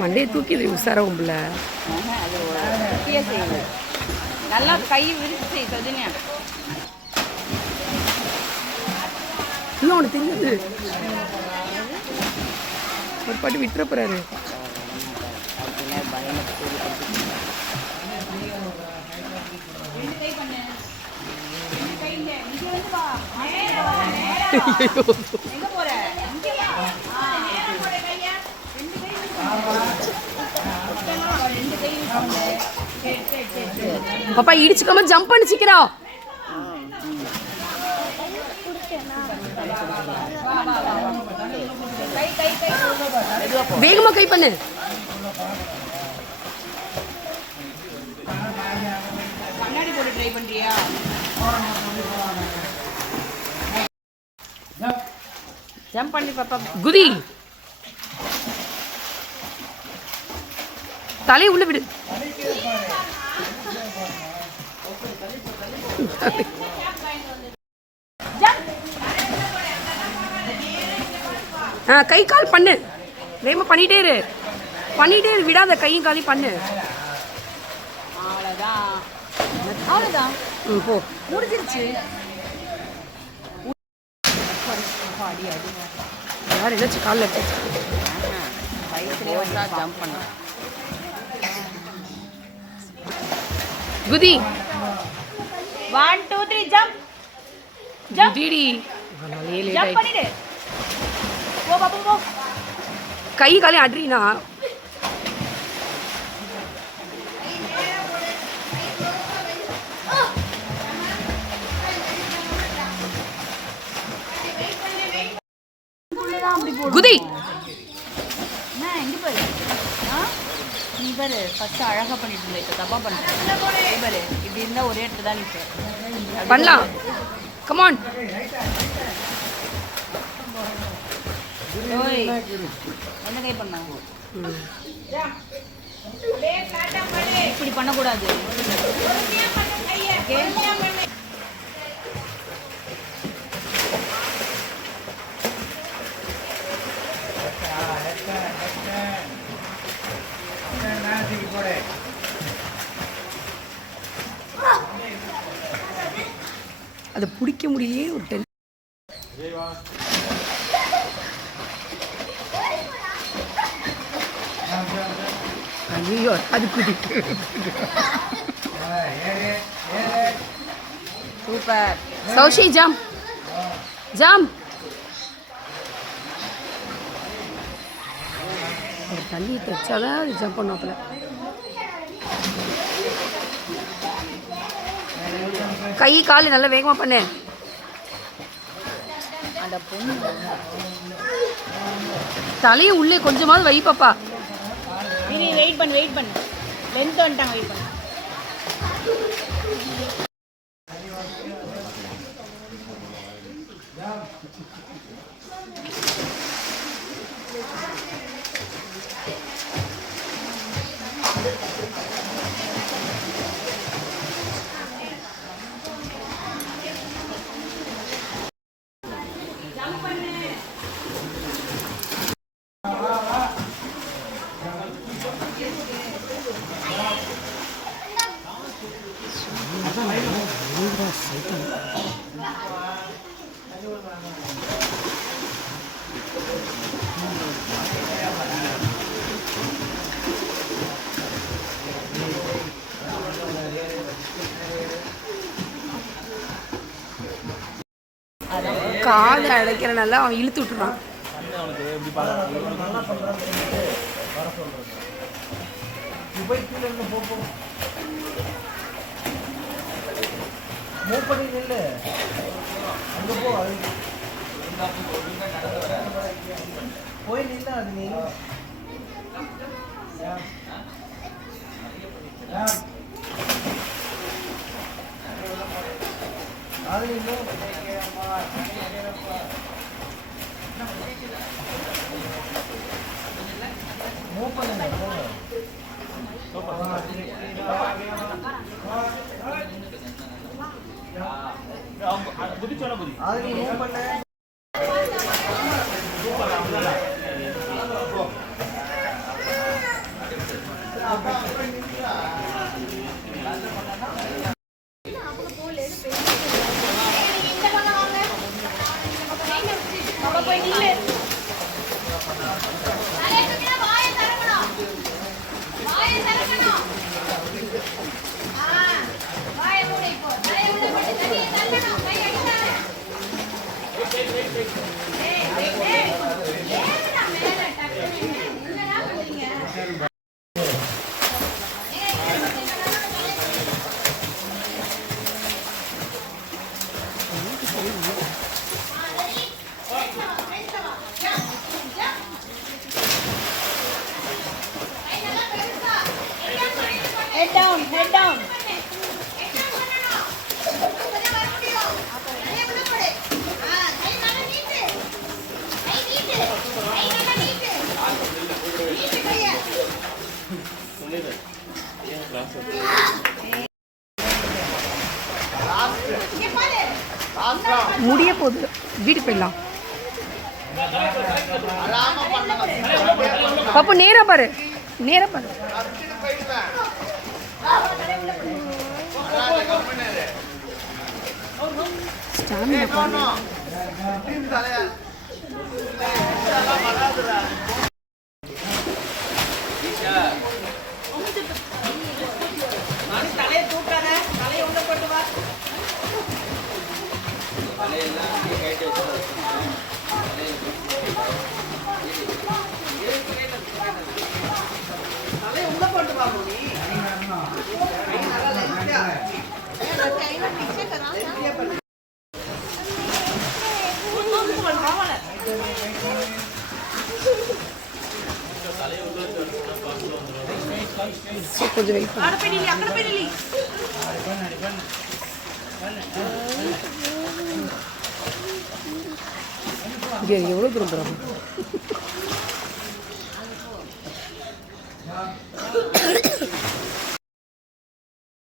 மண்டையை தூக்கிது உசார உம்புல நல்லா கை விரிச்சு சஜினியா இன்னும் அவனுக்கு தெரியாது ஒரு பாட்டு விட்டுற போறாரு எங்க போற பாப்பா இடிச்சுக்காம ஜம்ப் பண்ணி சீக்கிரம். வேகமா கை பண்ணு. கண்ணாடி போட்டு ட்ரை பண்றியா? ஜம்ப் பண்ணி பாப்பா. குதி. தலையை உள்ள விடு. ஆ கை கால் பண்ணு. வேகமா பண்ணிட்டே இரு. பண்ணிட்டே இரு விடாத கையும் காலையும் பண்ணு. அவ்வளோதான் ம் போ. முடிஞ்சிருச்சு. யார் என்னாச்சு காலில் ஜம்ப் பண்ண. குதி. ஒன் டூ த்ரீ ஜம்ப் குதிடி அதனாலே லேட் ஜம்ப் ஆயிடுச்சு பண்ணிடு போ பாப்பா போ கை காலையும் அட்றினா குதி என்ன எங்க பாரு ஆ பாரு ஃபர்ஸ்ட் அழகா பண்ணிட்டு இருந்த இப்போ தப்பா பண்ணுறேன் பாரு இப்படி இருந்தா ஒரே இடத்துல தான் நிற்பேன் பண்ணலாம். கமான் ஓய் என்ன கை பண்ண? இப்படி பண்ணக்கூடாது. ஓகே அதை பிடிக்க முடியலையே ஒரு டென் ஐயோ அது குதிட்டு சூப்பர். சௌஷி ஜாம். ஜாம். ஒரு தண்ணி தைச்சாதான் அது ஜம்ப் பண்ணுவாப்புல. கை கால் நல்லா வேகமாக பண்ணு. தலையை உள்ளே கொஞ்சமாவது வை பாப்பா. நீ வெயிட் பண்ணு வெயிட் பண்ணு. லென்த் வந்துட்டாங்க வெயிட் பண்ணு. காதை அடைக்கிறனால அவன் இழுத்து விட்டுறான் அது போய் நின்னா அது நீ அது நில்லு மூவ் பண்ணுங்க அது நீ மூவ் பண்ண ஹெட் டவுன் ஹெட் டவுன் முடிய போகுது வீட்டுக்கு போயிடலாம். பாப்பு நேரா பாரு. நேரா பாரு. தலையை தூக்காத தலையை உள்ள போட்டு வா தலையை கொஞ்சம் வெயிட் பண்ணு அட பெடிலி அக்கட இங்க எவ்வளவு தூரம் போறோம்